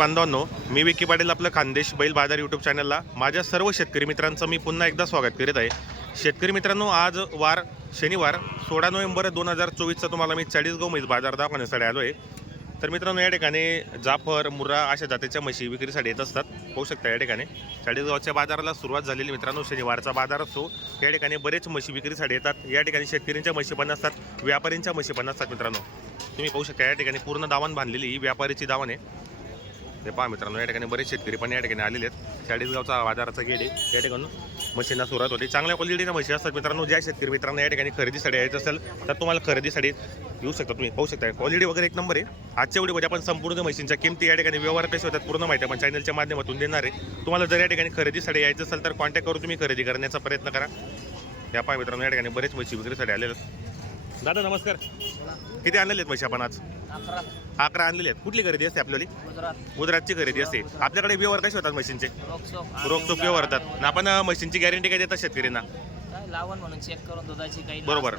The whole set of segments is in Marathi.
बांधवांनो मी विकी पाटील आपलं खानदेश बैल बाजार यूट्यूब चॅनलला माझ्या सर्व शेतकरी मित्रांचं मी पुन्हा एकदा स्वागत करीत आहे. शेतकरी मित्रांनो आज वार शनिवार सोळा नोव्हेंबर दोन हजार चोवीसचा तुम्हाला मी चाळीसगाव म्हैस बाजार दाखवण्यासाठी आलो आहे तर मित्रांनो या ठिकाणी जाफर मुर्रा अशा जातीच्या म्हशी विक्रीसाठी येत असतात. पाहू शकता या ठिकाणी. चाळीसगावच्या बाजाराला सुरुवात झालेली मित्रांनो शनिवारचा बाजार असतो. या ठिकाणी बरेच म्हशी विक्रीसाठी येतात. या ठिकाणी शेतकऱ्यांच्या म्हशी पण असतात व्यापाऱ्यांच्या म्हशी पण असतात मित्रांनो. तुम्ही पाहू शकता या ठिकाणी पूर्ण दावण बांधलेली ही व्यापारीची दावण आहे. हे पहा मित्रांनो या ठिकाणी बरेच शेतकरी पण या ठिकाणी आलेले आहेत. चाळीसगावचा बाजाराचा गेट आहे. या ठिकाणी म्हशींना सुरुवात होते. चांगल्या क्वालिटीच्या म्हशी असतात मित्रांनो. ज्या शेतकरी मित्रांनो या ठिकाणी खरेदीसाठी यायचं असेल तर तुम्हाला खरेदीसाठी येऊ शकता तुम्ही पाहू शकता. क्वालिटी वगैरे एक नंबर आहे. आजच्या व्हिडिओमध्ये आपण संपूर्ण मशीनच्या किमती या ठिकाणी व्यवहार कसे होतात पूर्ण माहिती आपण चॅनलच्या माध्यमातून देणार आहे. तुम्हाला जर या ठिकाणी खरेदीसाठी यायचं असेल तर कॉन्टॅक्ट करून तुम्ही खरेदी करण्याचा प्रयत्न करा. या पहा मित्रांनो या ठिकाणी बरेच म्हशी विक्रीसाठी आलेले आहेत. दादा नमस्कार. किती आणलेले आहेत म्हशी आपण आज? अकरा. आणलेले आहेत. कुठली खरेदी असते आपल्याला गुजरात. गुजरातची खरेदी असते. आपल्याकडे व्यवहार कसे होतात मशीनचे? रोखोक व्यवहार होतात आपण मशीनची गॅरंटी काय देतात शेतकऱ्यांना? लावण म्हणून चेक करून दुधाची काही बरोबर.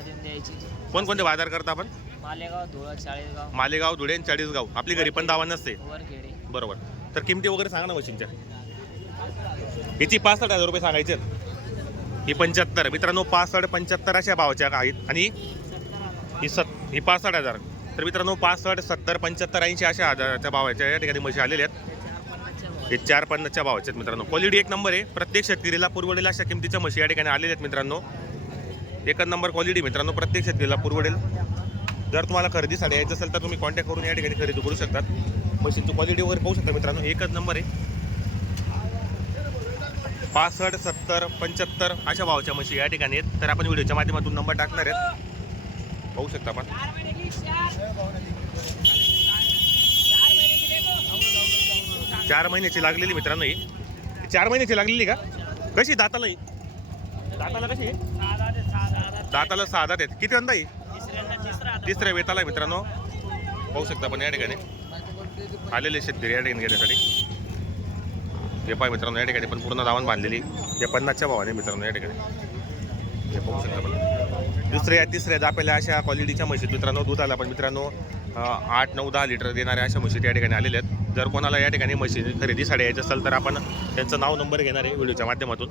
कोणकोणते बाजार करता आपण? मालेगाव धुळं चाळीसगाव. मालेगाव धुळे आणि चाळीसगाव. आपली घरी पण दावा नसते. बरोबर. तर किमती वगैरे सांगा ना मशीनच्या. हिची पासष्ट हजार रुपये सांगायचे ही पंच्याहत्तर. मित्रांनो पासष्ट पंच्याहत्तर अशा भावाच्या आहेत. आणि ही सत ही पासष्ट हजार. तर मित्रांनो पासष्ट सत्तर पंच्याहत्तर ऐंशी अशा हजाराच्या भावाच्या या ठिकाणी म्हशी आलेल्या आहेत. हे चार पन्नासच्या भावाचे आहेत मित्रांनो. क्वालिटी एक नंबर आहे. प्रत्येक शेतकरीला पुरवडेल अशा किमतीच्या म्हशी या ठिकाणी आलेल्या आहेत मित्रांनो. एकच नंबर क्वालिटी मित्रांनो. प्रत्येक शेतकरीला पुरवडेल. जर तुम्हाला खरेदीसाठी यायचं असेल तर तुम्ही कॉन्टॅक्ट करून या ठिकाणी खरेदी करू शकतात. मशीनची क्वालिटी वगैरे पाहू शकता मित्रांनो. एकच नंबर आहे. पासष्ट सत्तर पंच्याहत्तर अशा भावाच्या म्हशी या ठिकाणी आहेत. तर आपण व्हिडिओच्या माध्यमातून नंबर टाकणार आहेत. पाहू शकता आपण. चार महिन्याची लागलेली मित्रांनो ही. चार महिन्याची लागलेली का? कशी दाताला ही? दाताला कशी दाताला सहा दात आहेत. किती अंदा ही? तिसऱ्या वेताला मित्रांनो. पाहू शकता आपण या ठिकाणी. आलेले शेतकरी या ठिकाणी घेण्यासाठी. हे पाय मित्रांनो या ठिकाणी पण पूर्ण दावण बांधलेली. या पन्नासच्या भावाने मित्रांनो या ठिकाणी. हे पाहू शकता आपण. दुसऱ्या तिसऱ्या दापेल्या अशा क्वालिटीच्या म्हशीत मित्रांनो दुधाला पण मित्रांनो आठ नऊ दहा लिटर देणाऱ्या अशा म्हशी या ठिकाणी आलेल्या आहेत. जर कोणाला या ठिकाणी म्हशी खरेदीसाठी यायचं असेल तर आपण त्यांचं नाव नंबर घेणार आहे व्हिडिओच्या माध्यमातून.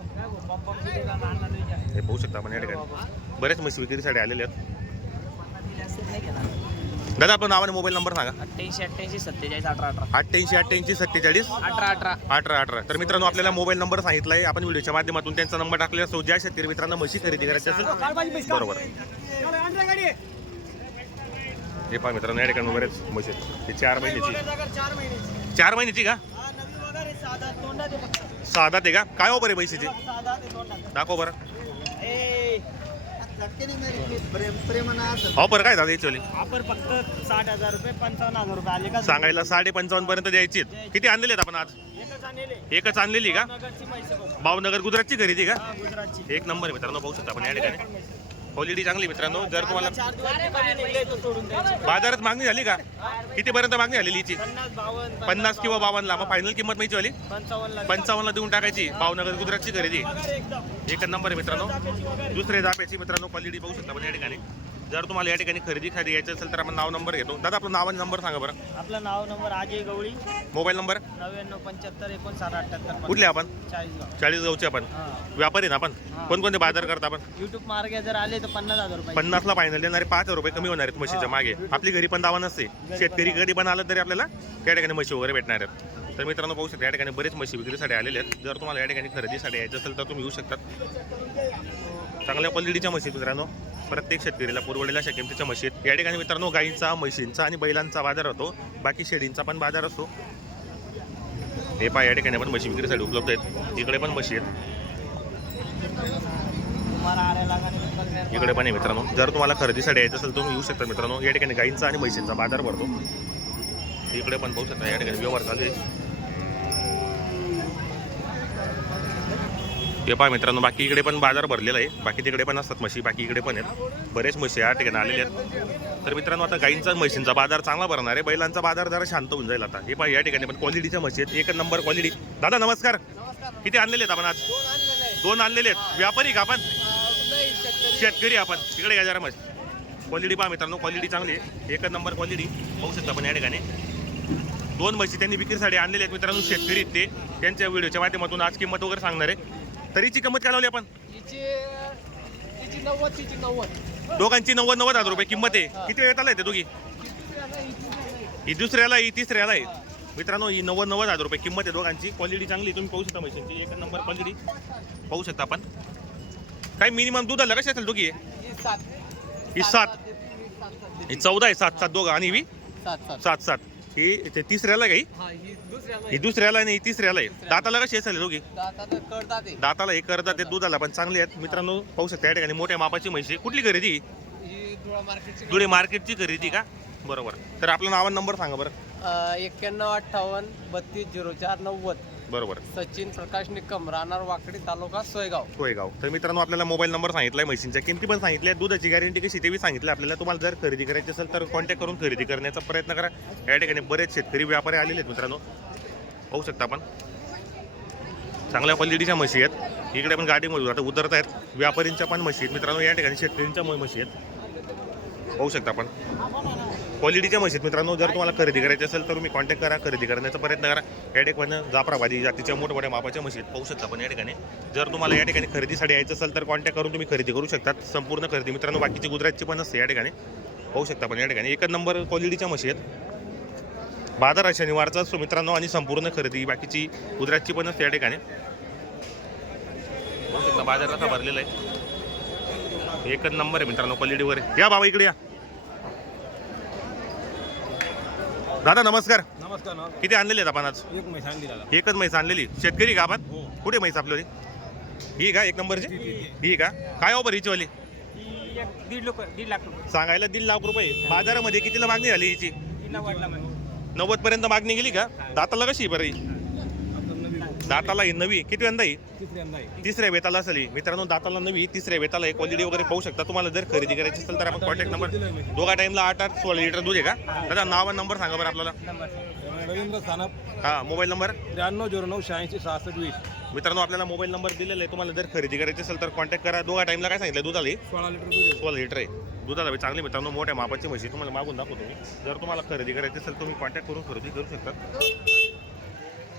हे पाहू शकता आपण या ठिकाणी. बरेच म्हशी विक्रीसाठी आलेल्या आहेत. दादा आपलं नाव आणि मोबाईल नंबर सांगा. अठ्ठ्याऐंशी अठ्ठ्याऐंशी सत्तेचाळीस अठरा अठरा. अठ्ठ्याऐंशी अठ्ठ्याऐंशी सत्तेचाळीस? अठरा अठरा. अठरा अठरा. तर मित्रांनो आपल्याला मोबाईल नंबर सांगितला आहे आपण व्हिडिओच्या माध्यमातून त्यांचा नंबर टाकलेला असतो. ज्या शेतकरी मित्रांनो म्हशी खरेदी करायची असेल बरोबर. हे पहा मित्रांनो या ठिकाणी बरेच म्हशी. आहेत. ही चार महिन्याची. चार महिन्याची का? साधा ते का? काय ऑफर आहे म्हशीची? दाखव बरं. ऑफर काय झालं याची आपण फक्त साठ हजार रुपये पंचावन्न हजार रुपये आले का? सांगायला साडे पंचावन्न पर्यंत द्यायची किती आणलेले आहेत आपण आज? एकच आणले एकच आणलेली का? भावनगर गुजरातची खरेदी का? बघ. गुजरातची. एक नंबर मित्रांनो पाहू शकता आपण या ठिकाणी. क्वालिटी चांगली मित्रांनो. जर तुम्हाला बाजारात मागणी झाली का? कितीपर्यंत मागणी झालेली हिची पन्नास किंवा बावन्नला. मग फायनल किंमत माहिती झाली? पंचावन्न पंचावन्नला देऊन टाकायची. भावनगर गुजरातची खरेदी. एक नंबर मित्रांनो. दुसरे जाप्याची मित्रांनो क्वालिटी पाहू शकता या ठिकाणी. जर तुम्हाला या ठिकाणी खरेदी खरेदी यायचं असेल तर आपण नाव नंबर घेतो. दादा आपलं नाव आणि नंबर सांगा बरं. आपलं नाव number Ajay Gawali. Mobile number? नव्याण्णव पंच्याहत्तर एकोणसाठ अठ्ठ्याहत्तर कुठले आपण? चाळीसगाव चाळीसगावचे आपण. व्यापारी ना आपण. कोणकोणते बाजार करता आपण? युट्यूब मार्गे जर आले तर पन्नास हजार रुपये. पन्नासला फायनल देणारे पाच हजार रुपये कमी होणार आहेत म्हशीच्या मागे. आपली घरी पण दावा नसते. शेतकरी घरी पण आलं तरी आपल्याला त्या ठिकाणी म्हशी वगैरे भेटणार आहेत. तर मित्रांनो पाहू शकता या ठिकाणी बरेच म्हशी विक्रीसाठी आलेले आहेत. जर तुम्हाला या ठिकाणी खरेदीसाठी यायचं असेल तर तुम्ही येऊ शकतात. चांगल्या क्वालिटीच्या म्हशी मित्रांनो. प्रत्येक शेतकरीला परवडेल अशा किमतीच्या म्हशी या ठिकाणी मित्रांनो गाईंचा म्हशींचा आणि बैलांचा बाजार होतो. बाकी शेळींचा पण बाजार असतो. हे पहा या ठिकाणी पण म्हशी विक्रीसाठी उपलब्ध आहेत. इकडे पण म्हशी आहेत. इकडे पण आहे मित्रांनो. जर तुम्हाला खरेदीसाठी यायचं असेल तुम्ही येऊ शकता मित्रांनो. या ठिकाणी गाईंचा आणि म्हशींचा बाजार भरतो. इकडे पण पाहू शकता या ठिकाणी व्यवहार चालू आहे. हे पहा मित्रांनो बाकी इकडे पण बाजार भरलेला आहे. बाकी तिकडे पण असतात म्हशी बाकी इकडे पण आहेत. बरेच म्हशी या ठिकाणी आलेले आहेत. तर मित्रांनो आता गाईंचा म्हशींचा बाजार चांगला भरणार आहे. बैलांचा बाजार जरा शांत होऊन जाईल आता. हे पहा या ठिकाणी पण क्वालिटीच्या म्हशी आहेत. एक नंबर क्वालिटी दादा नमस्कार. किती आणलेले आहेत आपण आज? दोन आणलेले आहेत. व्यापारी का आपण? शेतकरी. आपण. तिकडे या जरा मस्त क्वालिटी पहा मित्रांनो क्वालिटी चांगली आहे. एकच नंबर क्वालिटी पाहू शकता आपण या ठिकाणी. दोन म्हशी त्यांनी विक्रीसाठी आणलेले आहेत मित्रांनो शेतकरी ते. त्यांच्या व्हिडिओच्या माध्यमातून आज किंमत वगैरे सांगणार आहे. तरीची किंमत काय लावली आपण? हिची हिची नव्वद तिची नव्वद. दोघांची नव्वद नव्वद हजार रुपये किंमत आहे. किती वेळ आला ते दोघी? ही दुसऱ्याला ही तिसऱ्याला आहे मित्रांनो ही नव्वद नव्वद हजार रुपये किंमत आहे दोघांची. क्वालिटी चांगली. तुम्ही पाहू शकता म्हशींची एक नंबर क्वालिटी. पाहू शकता आपण. काय मिनिमम दूध आलं कशी असेल दोघी? ही सात. ही चौदा आहे सात सात दोघं. आणि ही? सात. सात सात. ही ते तिसऱ्याला आहे का हा? ही दुसऱ्याला ही ही दुसऱ्याला आणि ही तिसऱ्याला आहे. दाताला कशी असेल दोघी? दाताला हे. करतात ते दुधाला पण चांगले आहेत. मित्रांनो पाहू शकता या ठिकाणी मोठ्या मापाची म्हशी. आहे. कुठली खरेदी? ही धुळा मार्केटची धुळे मार्केटची खरेदी का? बरोबर. तर आपलं नाव आणि नंबर सांगा बरं. एक्क्याण्णव अठ्ठावन्न बत्तीस झिरो चार नव्वद. बरोबर. सचिन प्रकाश निकम राहणार वाकडी तालुका सोयगाव. सोयगाव. तर मित्रांनो आपल्याला मोबाईल नंबर सांगितलाय म्हशींच्या किमती पण सांगितल्या दुधाची गॅरंटी कशी ते बी सांगितलं आपल्याला तुम्हाला जर खरेदी करायची असेल तर कॉन्टॅक्ट करून खरेदी करण्याचा प्रयत्न करा. या ठिकाणी बरेच शेतकरी व्यापारी आलेले आहेत मित्रांनो. पाहू शकता आपण. चांगल्या क्वालिटीच्या म्हशी आहेत. इकडे पण गाडीमधून आता उतरत आहेत. व्यापारींच्या पण म्हशी आहेत मित्रांनो. या ठिकाणी शेतकऱ्यांच्या म्हशी आहेत. पाहू शकता आपण. क्वालिटीच्या म्हशीत मित्रांनो जर तुम्हाला खरेदी करायची असेल तर तुम्ही कॉन्टॅक्ट करा खरेदी करण्याचा प्रयत्न करा. या ठिकाणी जाफराबादी जातीच्या मोठमोठ्या मापाच्या म्हशीत पाहू शकता पण या ठिकाणी. जर तुम्हाला या ठिकाणी खरेदीसाठी यायचं असेल तर कॉन्टॅक्ट करून तुम्ही खरेदी करू शकतात. संपूर्ण खरेदी. मित्रांनो बाकीची गुजरातची पण असते या ठिकाणी. पाहू शकता पण या ठिकाणी. एकच नंबर क्वालिटीच्या म्हशी आहेत. बाजार आहे शनिवारचा असतो मित्रांनो आणि संपूर्ण खरेदी. बाकीची गुजरातची पण असते या ठिकाणी. पाहू शकता बाजार कसा भरलेला आहे. एकच नंबर आहे मित्रांनो क्वालिटीवर या बाबा इकडे या. दादा नमस्कार. नमस्कार ना किती आणलेले आहेत आपण आज? एक म्हैस आणली दादा एकच म्हैस आणलेली. शेतकरी का आपण? हो. कुठे म्हैस आपली ही का एक नंबरची? ही का? काय ऑफर हिची वाली? दीड लोक दीड लाख रुपये. सांगायला दीड लाख रुपये. बाजारामध्ये कितीला मागणी झाली हिची? नव्वद पर्यंत मागणी गेली का? दाताला कशी आहे बरं ही? दाताला ही नवी किती यंदा ही? तिसऱ्या वेताला असेल ही. मित्रांनो दाताला नवी तिसऱ्या वेताला आहे क्वालिटी वगैरे पाहू शकता. तुम्हाला जर खरेदी करायची असेल तर आपण कॉन्टॅक्ट नंबर दोघा टाइमला आठ आठ सोळा लिटर दूध आहे का? त्याचा नाव आणि नंबर सांगा बरं आपल्याला. रवींद्र सानप. हा मोबाईल नंबर त्र्याण्णव झिरो नऊ शहाऐंशी सहासष्ट वीस. मित्रांनो आपल्याला मोबाईल नंबर दिलेला आहे. तुम्हाला जर खरेदी करायची असेल तर कॉन्टॅक्ट करा. दोघा टाइमला काय सांगितलं? दुधाला? सोळा लिटर. सोळा लिटर आहे. दुधाला चांगली मित्रांनो मोठ्या मापाची म्हशी. तुम्हाला मागून दाखवतो मी. जर तुम्हाला खरेदी करायची असेल तुम्ही कॉन्टॅक्ट करून खरेदी करू शकता.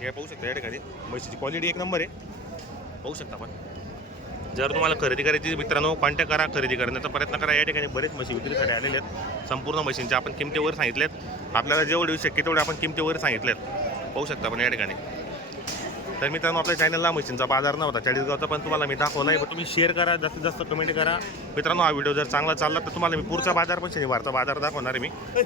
हे पाहू शकता या ठिकाणी. म्हशीची क्वालिटी एक नंबर आहे. पाहू शकता आपण. जर तुम्हाला खरेदी करायची मित्रांनो कॉन्टॅक्ट करा खरेदी करण्याचा प्रयत्न करा. या ठिकाणी बरेच म्हशी विक्रीसाठी आलेले आहेत. संपूर्ण म्हशींच्या आपण किमतीवर सांगितल्यात आपल्याला जेवढे शक्य तेवढे आपण किमतीवर सांगितल्यात पाहू शकता आपण या ठिकाणी. तर मित्रांनो आपल्या चॅनलला म्हशींचा बाजार नव्हता. चाळीसगावचा पण तुम्हाला मी दाखवला आहे तुम्ही शेअर करा जास्तीत जास्त कमेंट करा. मित्रांनो हा व्हिडिओ जर चांगला चालला तर तुम्हाला मी पुढचा बाजार पण शनिवारचा बाजार दाखवणार आहे मी.